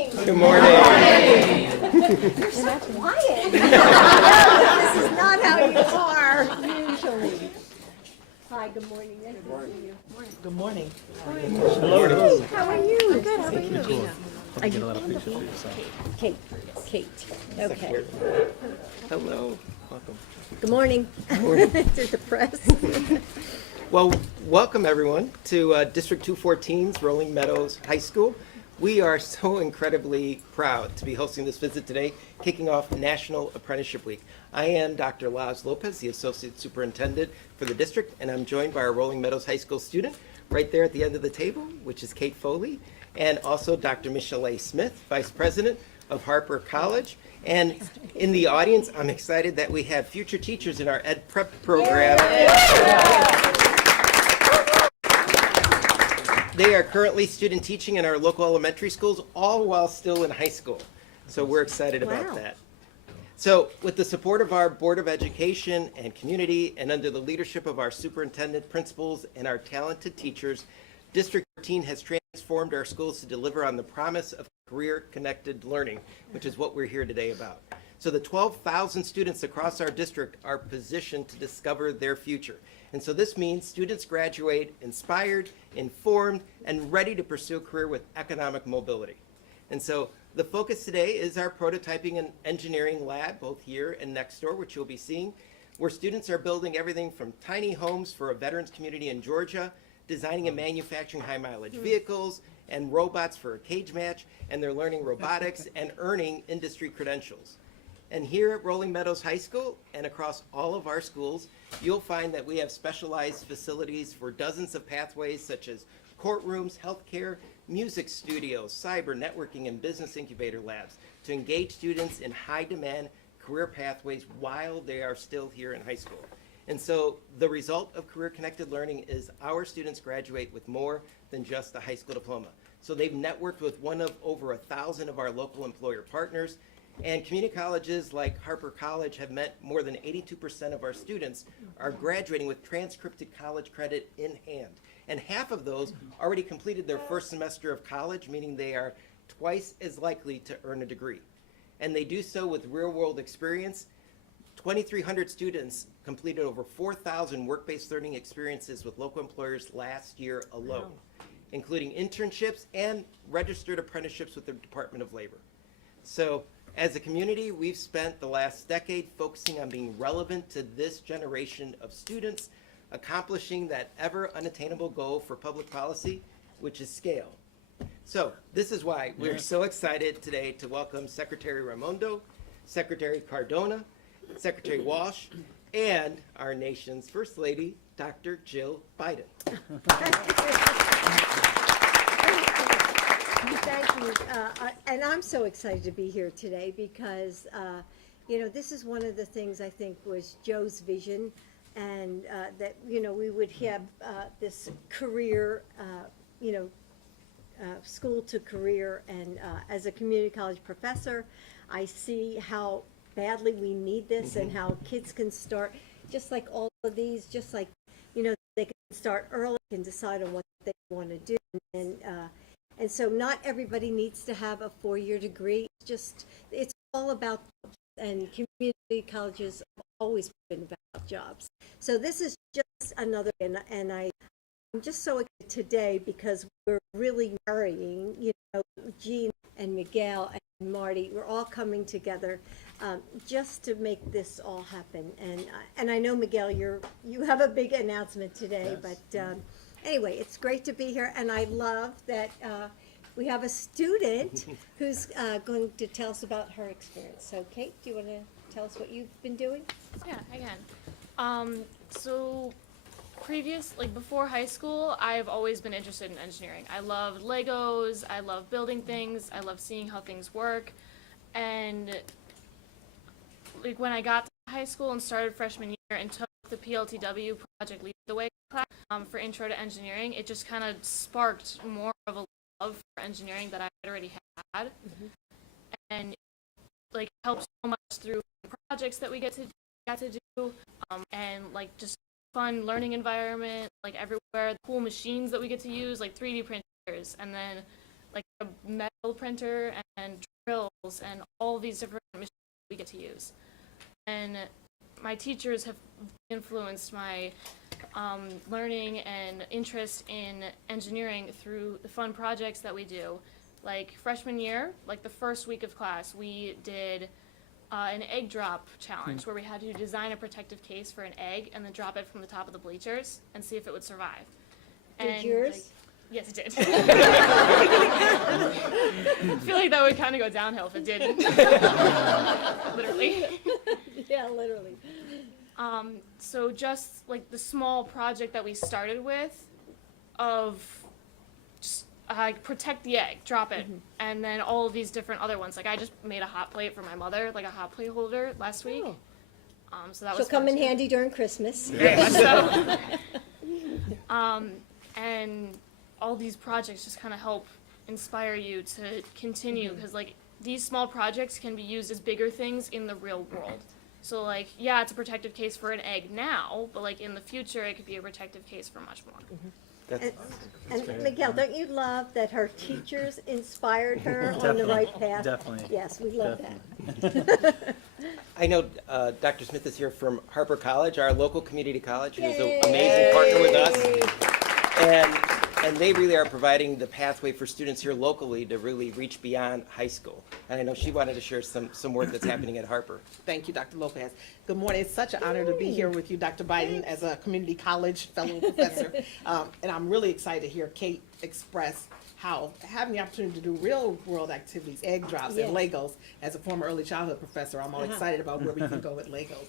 Good morning. You're so quiet. This is not how you are usually. Hi, good morning. Nice to see you. Good morning. Hello. How are you? I'm good. How are you? Get a lot of pictures for yourself. Kate. Okay. Hello. Welcome. Good morning. To the press. Well, welcome everyone to District 214's Rolling Meadows High School. We are so incredibly proud to be hosting this visit today, kicking off National Apprenticeship Week. I am Dr. Laz Lopez, the Associate Superintendent for the district, and I'm joined by our Rolling Meadows High School student right there at the end of the table, which is Kate Foley, and also Dr. Michelle A. Smith, Vice President of Harper College. And in the audience, I'm excited that we have future teachers in our Ed Prep program. They are currently student teaching in our local elementary schools, all while still in high school. So we're excited about that. So with the support of our Board of Education and community, and under the leadership of our superintendent, principals, and our talented teachers, District 14 has transformed our schools to deliver on the promise of career-connected learning, which is what we're here today about. So the 12,000 students across our district are positioned to discover their future. And so this means students graduate inspired, informed, and ready to pursue a career with economic mobility. And so the focus today is our prototyping and engineering lab, both here and next door, which you'll be seeing, where students are building everything from tiny homes for a veterans community in Georgia, designing and manufacturing high mileage vehicles, and robots for a cage match, and they're learning robotics and earning industry credentials. And here at Rolling Meadows High School and across all of our schools, you'll find that we have specialized facilities for dozens of pathways such as courtrooms, healthcare, music studios, cyber, networking, and business incubator labs to engage students in high demand career pathways while they are still here in high school. And so the result of career connected learning is our students graduate with more than just a high school diploma. So they've networked with one of over 1,000 of our local employer partners. And community colleges like Harper College have met more than 82% of our students are graduating with transcripted college credit in hand. And half of those already completed their first semester of college, meaning they are twice as likely to earn a degree. And they do so with real-world experience. 2,300 students completed over 4,000 work-based learning experiences with local employers last year alone, including internships and registered apprenticeships with the Department of Labor. So, as a community, we've spent the last decade focusing on being relevant to this generation of students, accomplishing that ever unattainable goal for public policy, which is scale. So this is why we're so excited today to welcome Secretary Raimondo, Secretary Cardona, Secretary Walsh, and our nation's First Lady, Dr. Jill Biden. Thank you. And I'm so excited to be here today because, this is one of the things I think was Joe's vision, and that, we would have this career, school to career. And as a community college professor, I see how badly we need this and how kids can start, just like all of these, just like, they can start early and decide on what they want to do. And so not everybody needs to have a 4-year degree. It's all about jobs, and community colleges have always been about jobs. So this is just another, and I'm just so excited today because we're really marrying, Jean and Miguel and Marty, we're all coming together just to make this all happen. And I know, Miguel, you have a big announcement today, Yes. but anyway, it's great to be here, and I love that we have a student who's going to tell us about her experience. So, Kate, do you want to tell us what you've been doing? Yeah, I can. So before high school, I've always been interested in engineering. I loved Legos, I love building things, I love seeing how things work. And when I got to high school and started freshman year and took the PLTW Project Lead the Way class for Intro to Engineering, it just kind of sparked more of a love for engineering that I already had. And helped so much through projects that we got to do, and just fun learning environment, everywhere, cool machines that we get to use, 3D printers. And then like a metal printer and drills and all these different machines we get to use. And my teachers have influenced my learning and interest in engineering through the fun projects that we do. Like freshman year, like the first week of class, we did an egg drop challenge where we had to design a protective case for an egg and then drop it from the top of the bleachers and see if it would survive. Did yours? Yes, it did. I feel like that would kind of go downhill if it didn't. Literally. Yeah, literally. So just like the small project that we started with of just protect the egg, drop it, and then all of these different other ones. Like I just made a hot plate for my mother, like a hot plate holder last week. Oh. So that She'll was come fun in too. handy during Christmas. Very much so. And all these projects just kind of help inspire you to continue because like these small projects can be used as bigger things in the real world. So like, yeah, it's a protective case for an egg now, but like in the future, it could be a protective case for much more. And Miguel, don't you love that her teachers inspired her on the right path? Definitely. Yes, we love Definitely. that. I know Dr. Smith is here from Harper College, our local community college, who's Yay. an amazing partner with us. And they really are providing the pathway for students here locally to really reach beyond high school. And I know she wanted to share some work that's happening at Harper. Thank you, Dr. Lopez. Good morning. It's such an honor to be here with you, Dr. Biden, as a community college fellow professor. And I'm really excited to hear Kate express how having the opportunity to do real world activities, egg drops and Yes. Legos, as a former early childhood professor, I'm all excited about where we can go with Legos.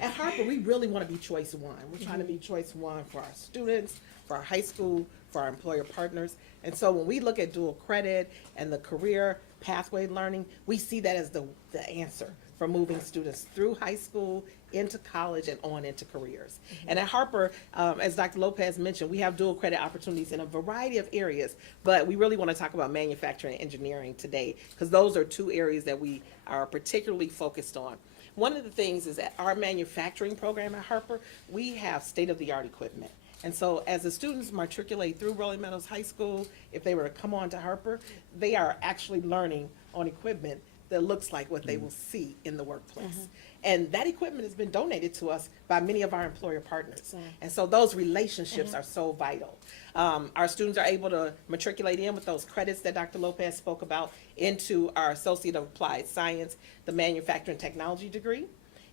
At Harper, we really want to be choice one. We're trying to be choice one for our students, for our high school, for our employer partners. And so when we look at dual credit and the career pathway learning, we see that as the answer for moving students through high school, into college, and on into careers. And at Harper, as Dr. Lopez mentioned, we have dual credit opportunities in a variety of areas, but we really want to talk about manufacturing and engineering today, because those are two areas that we are particularly focused on. One of the things is that our manufacturing program at Harper, we have state-of-the-art equipment. And so as the students matriculate through Rolling Meadows High School, if they were to come on to Harper, they are actually learning on equipment that looks like what they will see in the workplace. And that equipment has been donated to us by many of our employer partners. And so those relationships are so vital. Our students are able to matriculate in with those credits that Dr. Lopez spoke about into our Associate of Applied Science, the Manufacturing Technology degree.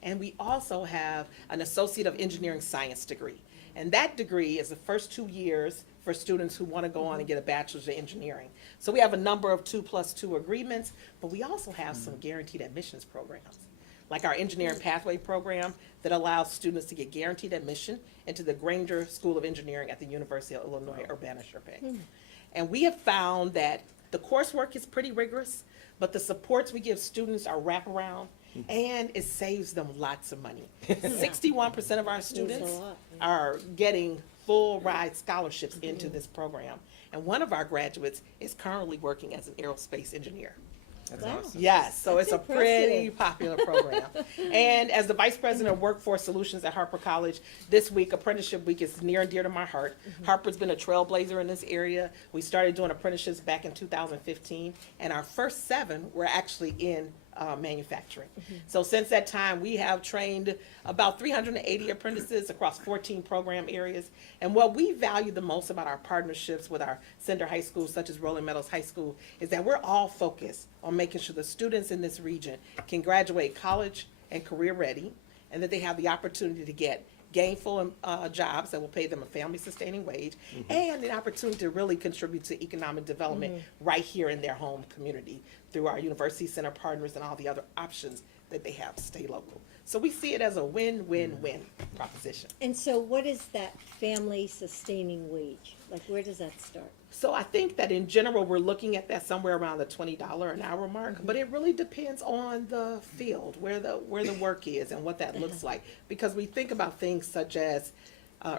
And we also have an Associate of Engineering Science degree. And that degree is the first 2 years for students who want to go on and get a bachelor's of engineering. So we have a number of 2+2 agreements, but we also have some guaranteed admissions programs, like our engineering pathway program that allows students to get guaranteed admission into the Granger School of Engineering at the University of Illinois Urbana-Champaign. And we have found that the coursework is pretty rigorous, but the supports we give students are wraparound, and it saves them lots of money. 61% of our students are getting full ride scholarships into this program. And one of our graduates is currently working as an aerospace engineer. That's Wow. awesome. Yes, so That's it's a pretty impressive. popular program. And as the Vice President of Workforce Solutions at Harper College, this week, Apprenticeship Week is near and dear to my heart. Harper's been a trailblazer in this area. We started doing apprenticeships back in 2015, and our first 7 were actually in manufacturing. So since that time, we have trained about 380 apprentices across 14 program areas. And what we value the most about our partnerships with our sender high schools, such as Rolling Meadows High School, is that we're all focused on making sure the students in this region can graduate college and career ready, and that they have the opportunity to get gainful jobs that will pay them a family-sustaining wage, and the opportunity to really contribute to economic development right here in their home community through our university center partners and all the other options that they have to stay local. So we see it as a win-win-win proposition. And so what is that family sustaining wage? Like, where does that start? So I think that in general, we're looking at that somewhere around the $20 an hour mark, but it really depends on the field, where the work is and what that looks like. Because we think about things such as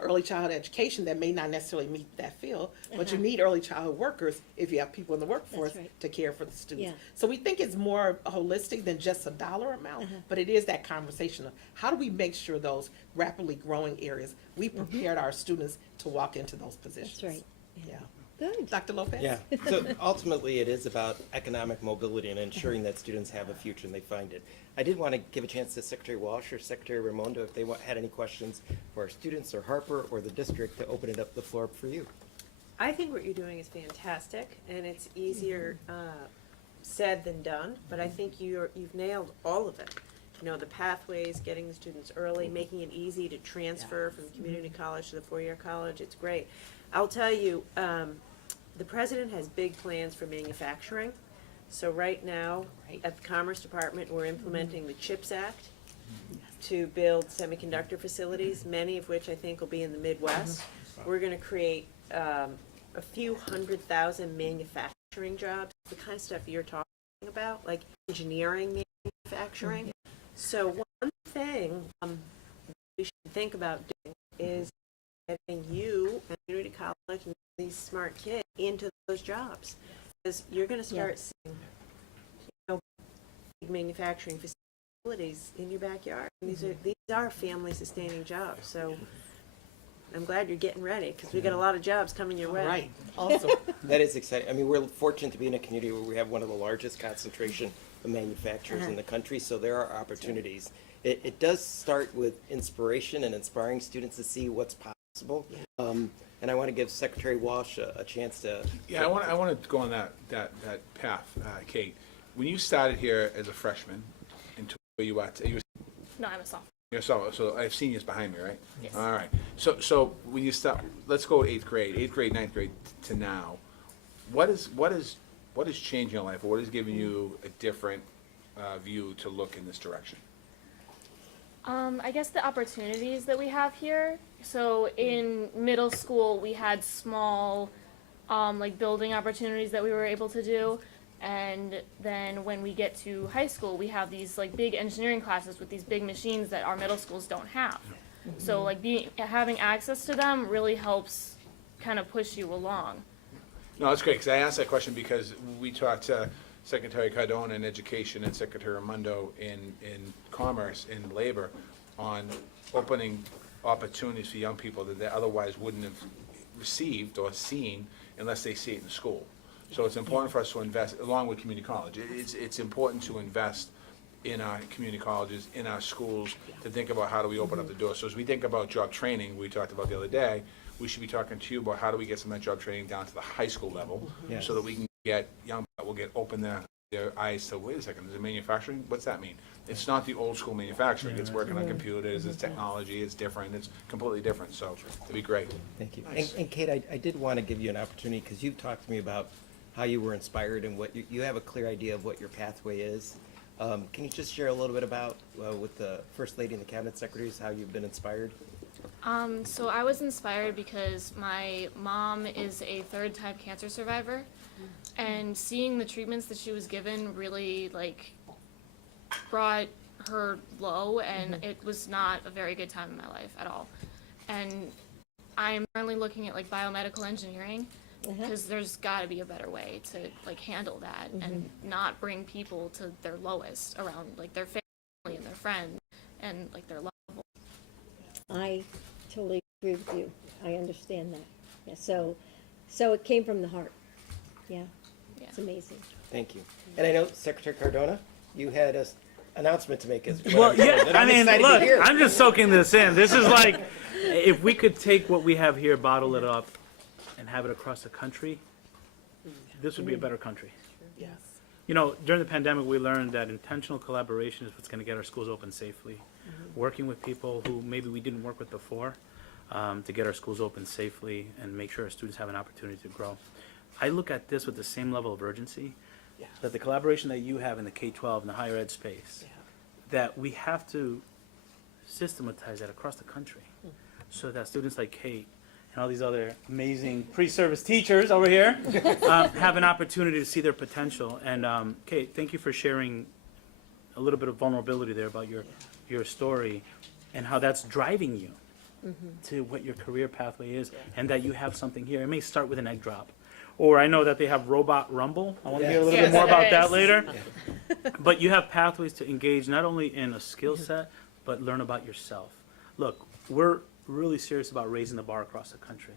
early childhood education that may not necessarily meet that field, but you need early childhood workers if you have people in the workforce right. to care for the students. Yeah. So we think it's more holistic than just a dollar amount, but it is that conversation of how do we make sure those rapidly growing areas, we prepared our students to walk into those positions. That's right. Yeah. Good. Dr. Lopez? Yeah, so ultimately, it is about economic mobility and ensuring that students have a future and they find it. I did want to give a chance to Secretary Walsh or Secretary Raimondo if they had any questions for our students or Harper or the district to open it up the floor for you. I think what you're doing is fantastic, and it's easier said than done, but I think you've nailed all of it. You know, the pathways, getting the students early, making it easy to transfer from community college to the four-year college, it's great. I'll tell you, the president has big plans for manufacturing. So right now, at the Commerce Department, we're implementing the CHIPS Act to build semiconductor facilities, many of which I think will be in the Midwest. We're gonna create a few 100,000 manufacturing jobs, the kind of stuff you're talking about, like engineering manufacturing. So one thing we should think about doing is getting you and community college and these smart kids into those jobs. Because you're going to start seeing, big manufacturing facilities in your backyard. And these are family-sustaining jobs. So I'm glad you're getting ready, because we got a lot of jobs coming your way. Right, awesome. That is exciting. I mean, we're fortunate to be in a community where we have one of the largest concentration of manufacturers in the country, so there are opportunities. It does start with inspiration and inspiring students to see what's possible. And I want to give Secretary Walsh a chance to. Yeah, I want to go on that path, Kate. When you started here as a freshman, into where you at? No, I'm a sophomore. You're so I have seniors behind me, right? Yes. All right. So when you start, let's go 8th grade, 9th grade to now. What is changing your life, or what is giving you a different view to look in this direction? I guess the opportunities that we have here. So in middle school, we had small, like building opportunities that we were able to do. And then when we get to high school, we have these like big engineering classes with these big machines that our middle schools don't have. So like having access to them really helps kind of push you along. No, that's great, because I asked that question because we talked to Secretary Cardona in Education and Secretary Raimondo in Commerce and Labor on opening opportunities for young people that they otherwise wouldn't have received or seen unless they see it in school. So it's important for us to invest, along with community college. It's important to invest in our community colleges, in our schools, to think about how do we open up the door. So as we think about job training, we talked about the other day, we should be talking to you about how do we get some of that job training down to the high school level, Yes. so that we can get young people will open their eyes to, wait a second, there's a manufacturing, what's that mean? It's not the old school manufacturing, it's working on computers, it's technology, it's different, it's completely different, so it'd be great. Thank you. Nice. And Kate, I did want to give you an opportunity, because you've talked to me about how you were inspired and what you have a clear idea of what your pathway is. Can you just share a little bit about, with the First Lady and the Cabinet Secretaries, how you've been inspired? So I was inspired because my mom is a third-time cancer survivor, and seeing the treatments that she was given really like brought her low, and it was not a very good time in my life at all. And I'm currently looking at like biomedical engineering, because there's got to be a better way to like handle that and not bring people to their lowest around like their family and their friends and like their loved ones. I totally agree with you. I understand that. Yeah, so it came from the heart. Yeah, it's amazing. Thank you. And I know Secretary Cardona, you had an announcement to make as well. Well, yeah, I mean, look, I'm just soaking this in. This is like, if we could take what we have here, bottle it up, and have it across the country, this would be a better country. Yes. You know, during the pandemic, we learned that intentional collaboration is what's going to get our schools open safely. Working with people who maybe we didn't work with before, to get our schools open safely and make sure our students have an opportunity to grow. I look at this with the same level of urgency, that the collaboration that you have in the K-12 and the higher ed space, that we have to systematize that across the country, so that students like Kate and all these other amazing pre-service teachers over here have an opportunity to see their potential. And Kate, thank you for sharing a little bit of vulnerability there about your story and how that's driving you to what your career pathway is, and that you have something here. It may start with an egg drop. Or I know that they have Robot Rumble. I want to hear a little bit more about that later. But you have pathways to engage not only in a skill set, but learn about yourself. Look, we're really serious about raising the bar across the country,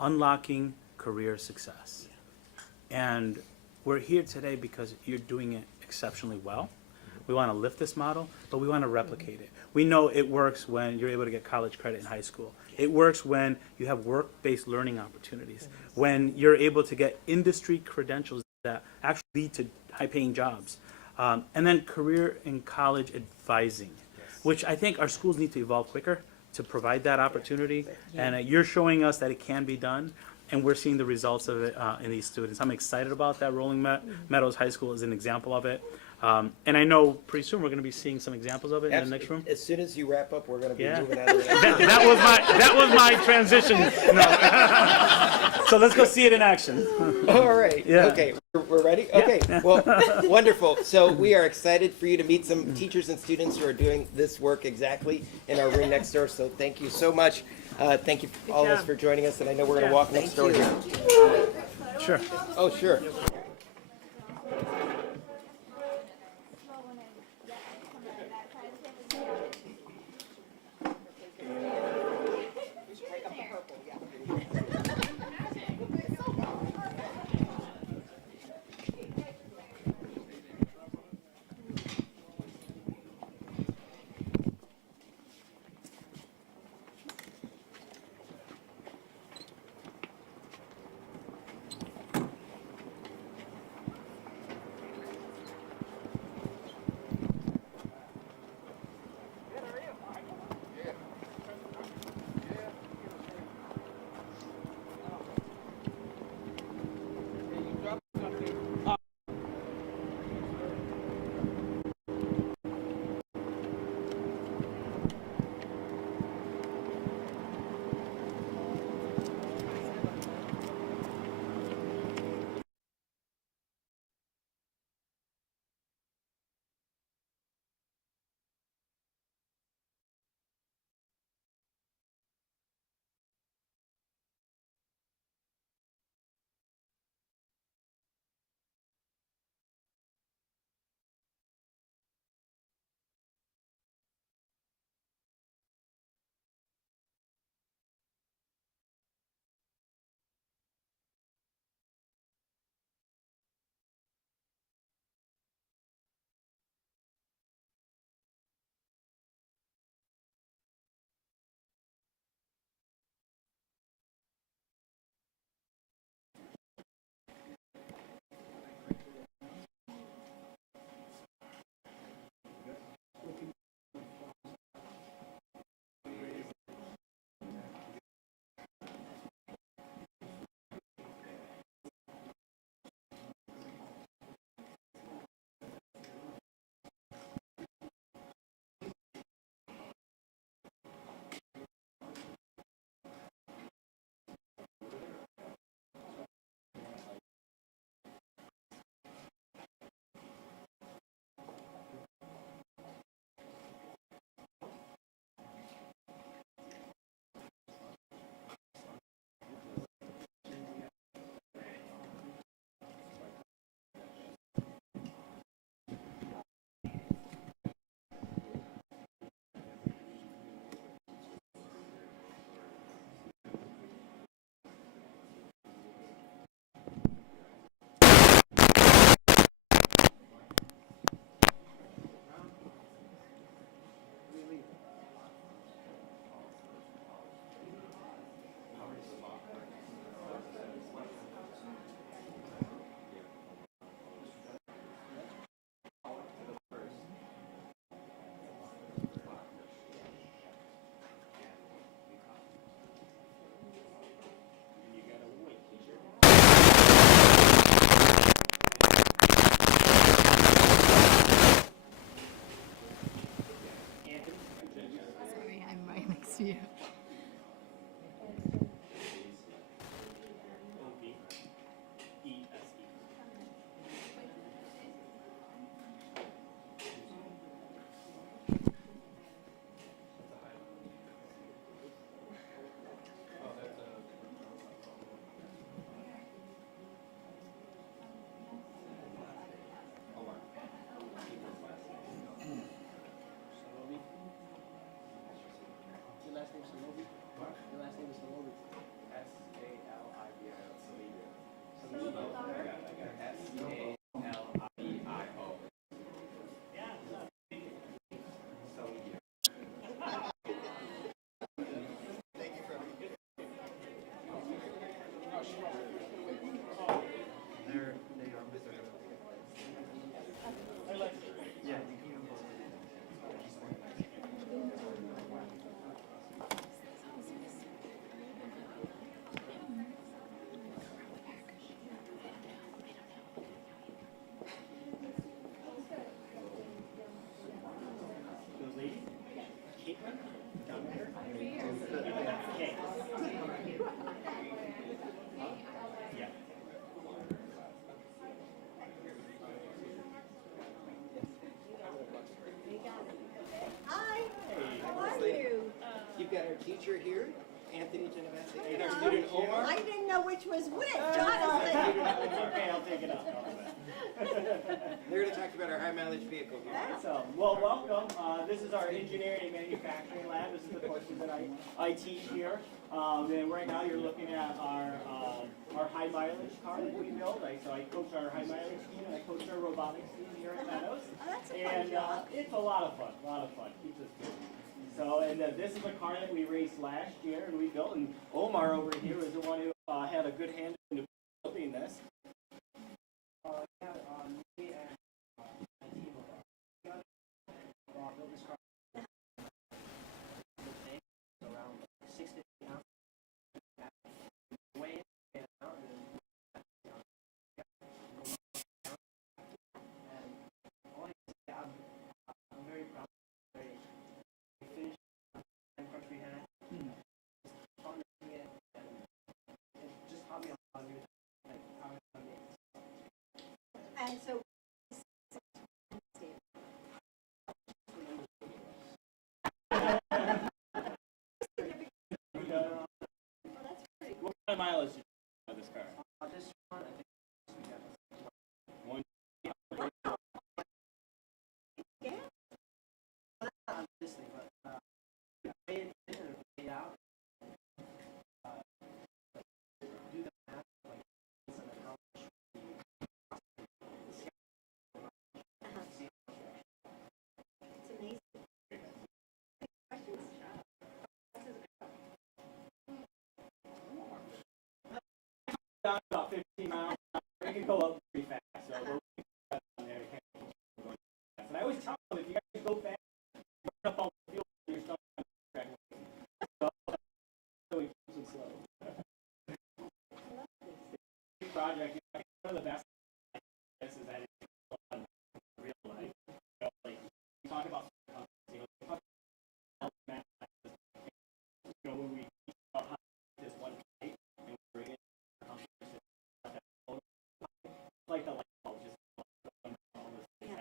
unlocking career success. And we're here today because you're doing it exceptionally well. We want to lift this model, but we want to replicate it. We know it works when you're able to get college credit in high school. It works when you have work-based learning opportunities, when you're able to get industry credentials that actually lead to high-paying jobs. And then career and college advising, which I think our schools need to evolve quicker to provide that opportunity. And you're showing us that it can be done, and we're seeing the results of it in these students. I'm excited about that. Rolling Meadows High School is an example of it. And I know pretty soon we're going to be seeing some examples of it in the next room. As soon as you wrap up, we're gonna be Yeah. moving out of the. That was my transition. No. So let's go see it in action. All right, Yeah. okay, we're ready? Okay, well, wonderful. So we are excited for you to meet some teachers and students who are doing this work exactly in our room next door, so thank you so much. Thank you all of us job. for joining us, and I know we're gonna job. walk next door here. Sure. Oh, sure. Sorry, I'm right next to you. Your last name is Salobi? S-A-L-I-B-I-L. our teacher here, Anthony Genovese, and our student Omar. I didn't know which was which, honestly. Okay, I'll take it up. They're going to talk about our high mileage vehicle here. Awesome. Well, welcome. This is our engineering and manufacturing lab. This is the courses that I teach here. And right now you're looking at our high mileage car that we build. So I coach our high mileage team and I coach our robotics team here at Meadows. Oh, that's a fun And job. it's a lot of fun. Keeps us busy. So, and this is a car that we raced last year and we built. And Omar over here is the one who had a good hand in building this. Me and my team built this car around 6 to 8 ounces. Weigh in and out and all I can say, I'm very proud. We finished the crunch we had. Just fun to it, and it just taught me a lot of new like how to make. And so, What kind of mileage did you have this car? This one, I think we have one. yeah, Not this thing, but weigh it in and weigh it out. Do the math, like and then how much it's amazing. Questions? down about 15 miles an hour. It can go up pretty fast. So we'll keep that on there. It can't keep going fast. And I always tell them, if you guys go fast, you burn up all the fuel, you're stuck on the track. So we keep them slow. Big project. One of the best is that it's in real life. Like, we talk about when we teach about how this one plate and we're in like the light bulb just all this thing.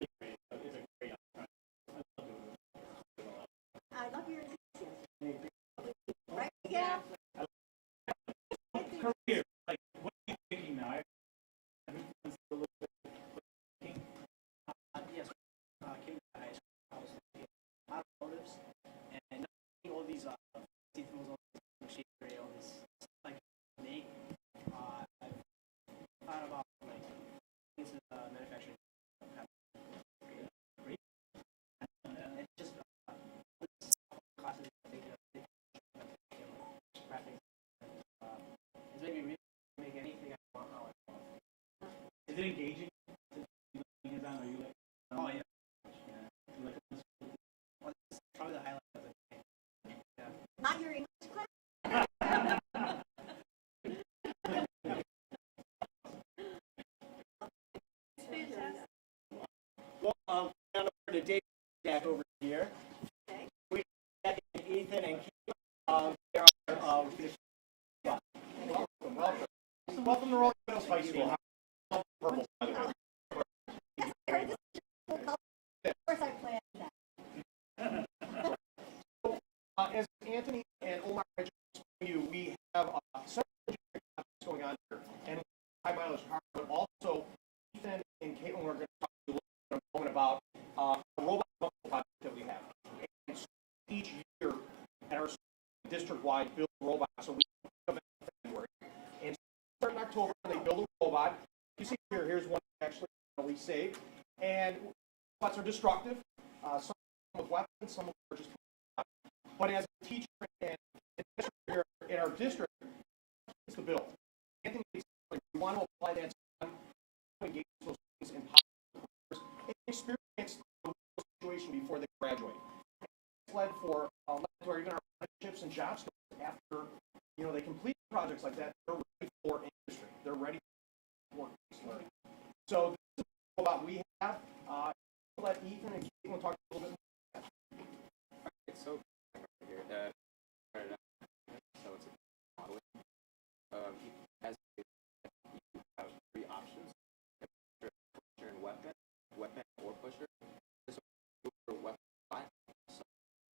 It's a great I love your enthusiasm. Right? Yeah. career. Like, what are you thinking now? I've been a little bit thinking. Yes, came to high school. I was thinking automotives and not all these fancy tools, all this machinery, all this stuff like make. I've thought about like this is manufacturing. Great. And just classes taken up wrapping. It's made me really make anything I want how I want. Is it engaging? Hands on, are you like? Oh yeah. You like this? Well, this is probably the highlight of the day. Yeah. Not your English class? Well, down over to Dave Jack over here. Okay. We got Ethan and Kate. They are Welcome to Rolling Meadows High School. How purple, by the way. Yes, I heard this is cool color. Of course I planned that. As Anthony and Omar mentioned to you, we have several projects going on here, and high mileage car, but also Ethan and Caitlin are going to talk to you in a moment about a robot project that we have. And so each year at our district-wide build robots, so we have in February. And starting in October, they build a robot. You see here's one actually we saved. And robots are destructive. Some with weapons, some are just. But as a teacher and administrator in our district, it's the build. Anthony, we want to apply that to engage those things in positive and experience the situation before they graduate. It's led for even our apprenticeships and job skills after they complete projects like that. They're ready for industry. They're ready for work-based learning. So this is a robot we have. I'll let Ethan and Caitlin talk a little bit more. So here, so it's a model. As you have three options: pusher and weapon or pusher. This is weapon 5. So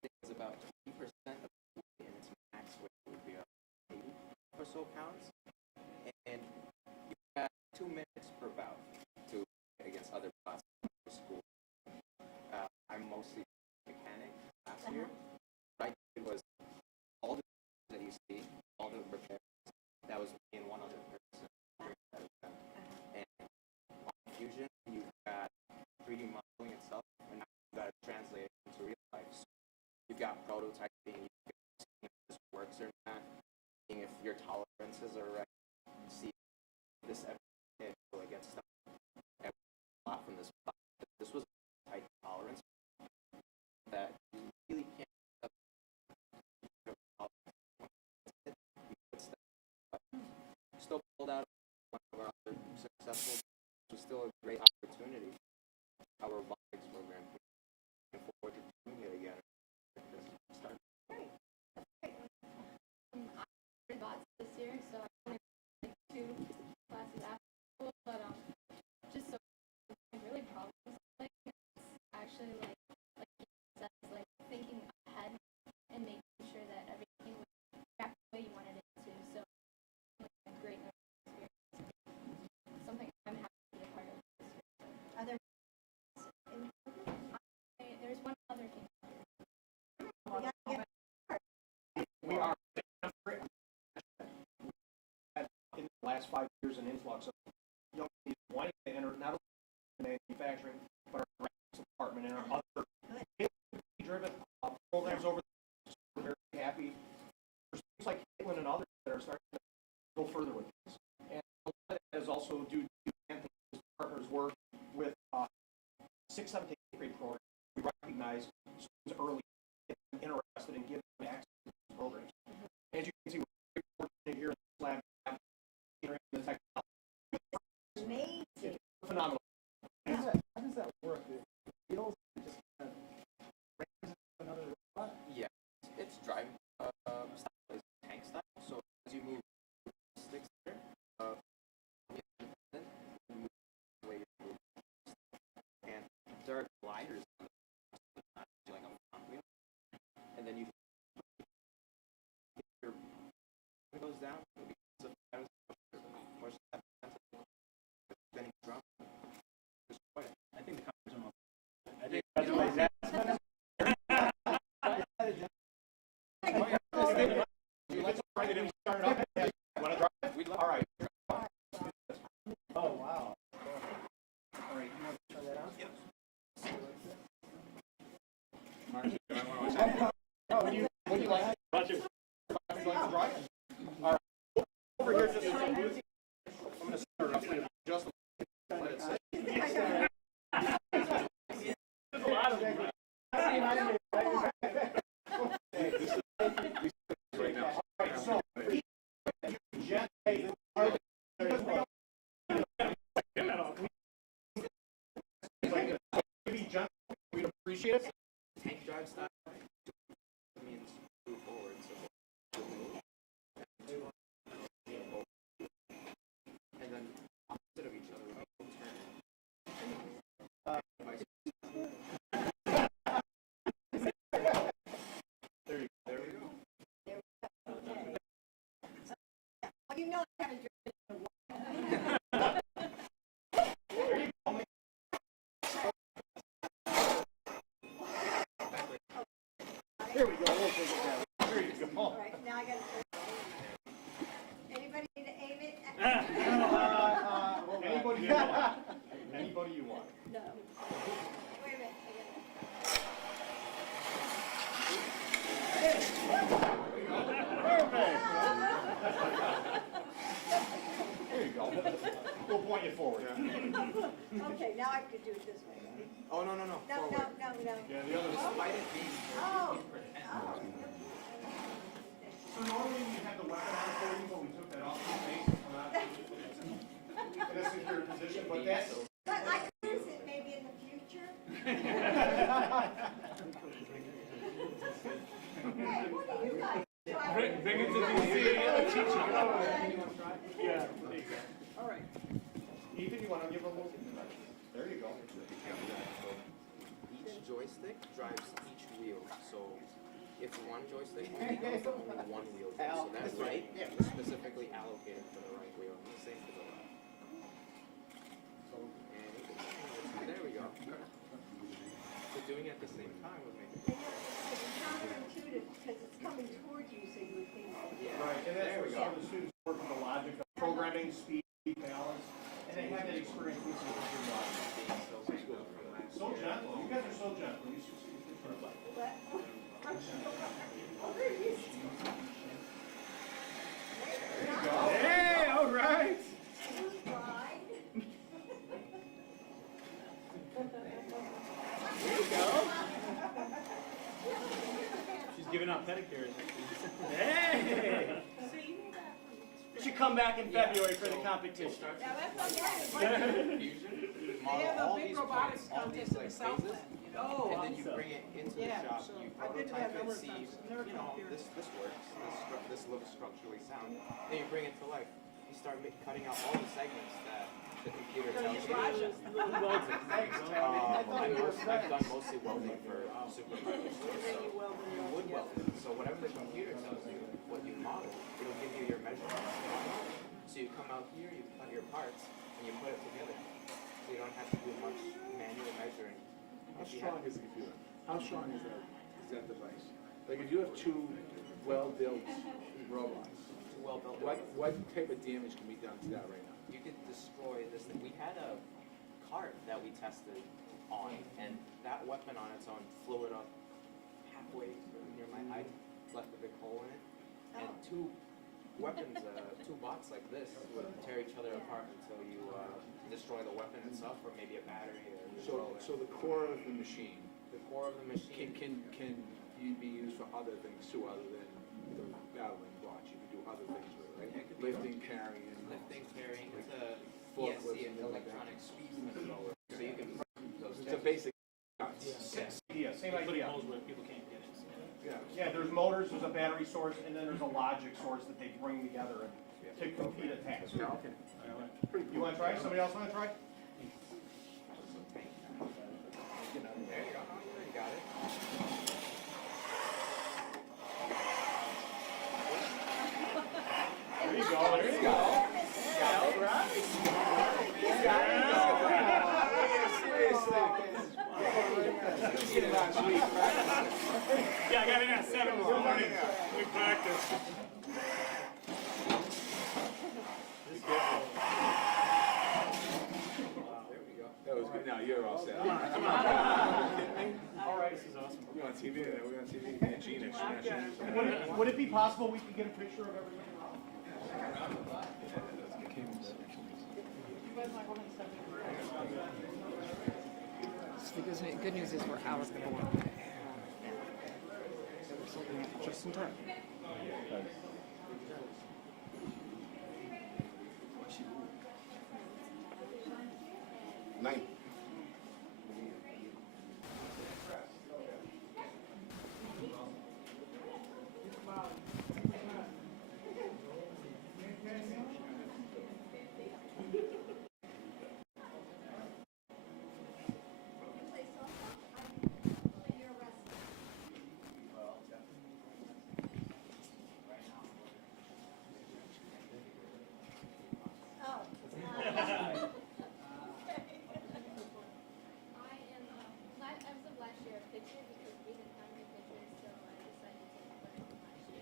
it's about 20% prototyping, seeing if this works or not, seeing if your tolerances are right, see if this ever will get stuck. And a lot from this. This was a tight tolerance that you really can't. Still pulled out one of our other successful. It was still a great opportunity. Our robotics program. Looking forward to doing it again. Bots this year, so I only like 2 classes after school, but just so really problem solving. It's actually like you said, like thinking ahead and making sure that everything was wrapped the way you wanted it to. So a great experience. Something I'm happy to be a part of this year. Are there There's one other thing. We are in the last 5 years an influx of young people wanting to enter not only manufacturing but our graphics department and our other driven programs over there. We're very happy. There's things like Caitlin and others that are starting to go further with this. And a lot of that is also due to Anthony's partners' work with 6th, 7th, 8th grade programs. We recognize students early interested in giving them access to these programs. As you can see, we're very fortunate here in this lab in the technology. amazing? It's phenomenal. How does that work? It feels just kind of raises another robot? Yeah, it's driving style, it's tank style. So as you move sticks there, then you move the way you move. And there are gliders on the not doing a front wheel. And then you your it goes down because of that push that spinning drum. Destroy it. I think the conversation. I think that's what he's asking. Let's try to start up. Want to drive? We'd love All right. Oh, wow. All right, you want to turn that on? Yep. Oh, would you like to drive? All right. Over here, just I'm going to start up with just let it sit. There's a lot of them. Right now. All right, so we'd appreciate it. Tank drive style means move forward, so move. And then opposite of each other, we will turn. Vice There we go. Well, you know I haven't driven in a while. Here we go. We'll take it down. There you go. All right, now I gotta. Anybody need to aim it? Anybody you want. Anybody you want. No. Wait a minute. There you go. We'll point you forward. Okay, now I could do it this way. Oh, no. No, Forward. no. Yeah, the other Despite it being Oh. So normally we have the weapon on for you, but we took that off the face. This is your position, but that's. But I could use it maybe in the future. Hey, what do you guys do? Bring it to DC, teach you. Yeah. All right. Ethan, you want to give a little? There you go. Each joystick drives each wheel. So if one joystick only goes, then only one wheel goes. So that right is specifically allocated for the right wheel, and the same for the left. And you can, there we go. So doing it at the same time would make it. It's counterintuitive because it's coming toward you, so you would think. Right, and that's There we where some go. of the students work with the logic of programming, speed, balance, and they have that experience with some of the logic. So gentle. You guys are so gentle. You should see. But She's giving out pedicures. Hey! You should come back in February for the competition. Model all these points, all these like phases, and then you bring it into the shop, you prototype it, see, this works, this looks structurally sound. Then you bring it to life. You start cutting out all the segments that the computer tells you. I've done mostly welding for supermarkets, so you would weld it. So whatever the computer tells you, what you model, it'll give you your measurements. So you come out here, you cut your parts, and you put it together. So you don't have to do much manual measuring. How strong is the computer? How strong is that device? Like if you have two well-built robots, Well-built. what type of damage can be done to that right now? You could destroy this thing. We had a cart that we tested on, and that weapon on its own flew it up halfway near my eye, left a big hole in it, and two weapons, two bots like this would tear each other apart until you destroy the weapon itself, or maybe a battery or a controller. So the core of the machine the core of the machine can you be used for other things too, other than the battling bots? You can do other things with it, right? Lifting, carrying. lifting, carrying, it's forklifts the and things like that. electronic speed controller. So you can those It's a basic. Same idea. Holes where people can't get it. Yeah. Yeah, there's motors, there's a battery source, and then there's a logic source that they bring together to complete a task. Yeah, okay. You want to try? Somebody else want to try? There you go. You got it. There you go, there you go. Yeah, I got in at 7 this morning. We practiced. That was good. Now you're all set. All right, this is awesome. We're on TV. We're on TV. And Gina, Would it be possible we could get a picture of everybody? The good news is we're hours going to work. Just in time. Nine. As of last year, a picture because we didn't have any pictures, so I decided to put it last year.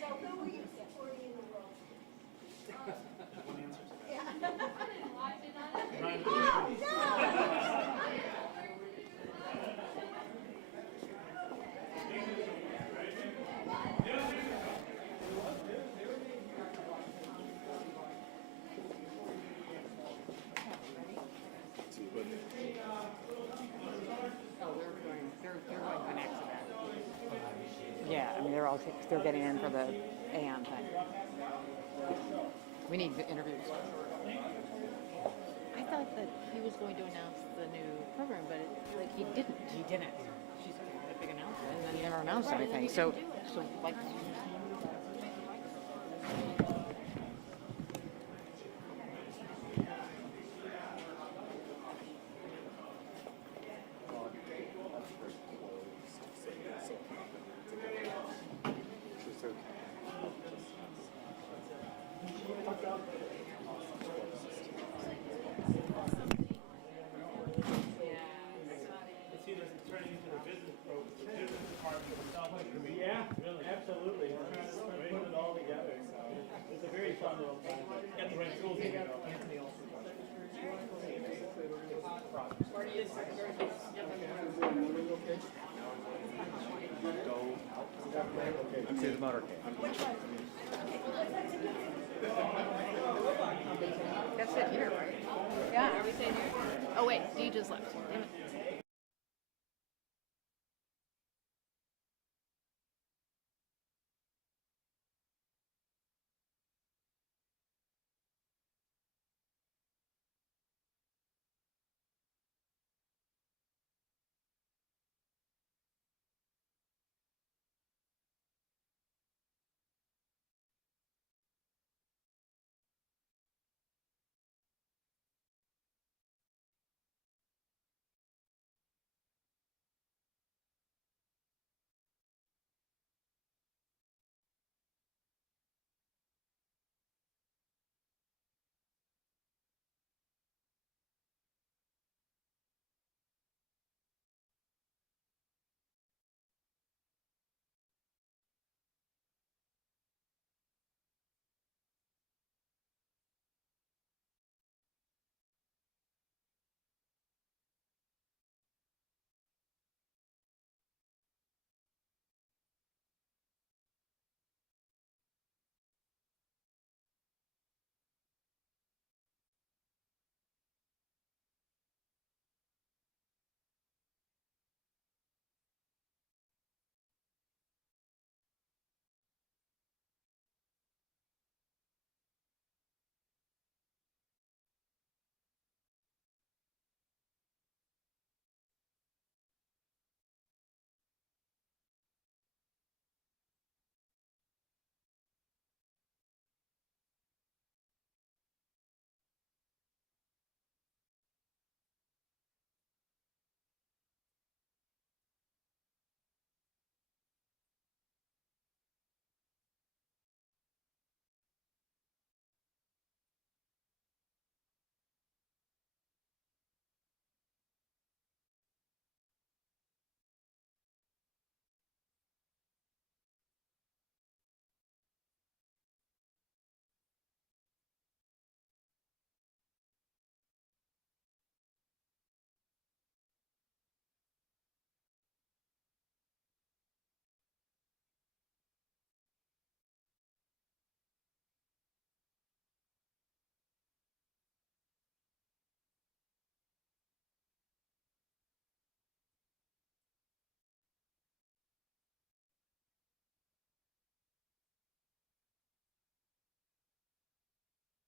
So who were you supporting in the world? I didn't lie, did I? They're going for next event. Yeah, I mean they're getting in for the AM thing. We need the interviews. I thought that he was going to announce the new program, but he didn't. He didn't. She's a big announcement. And then he never announced Right, and then anything. he didn't do it. So like. It's either turning into the business department itself. Yeah, really, absolutely. We're trying to put it all together. It's a very fun little project. Got the right tools in it. That's it here, right? stay here? Oh wait, Dee just left. Damn it.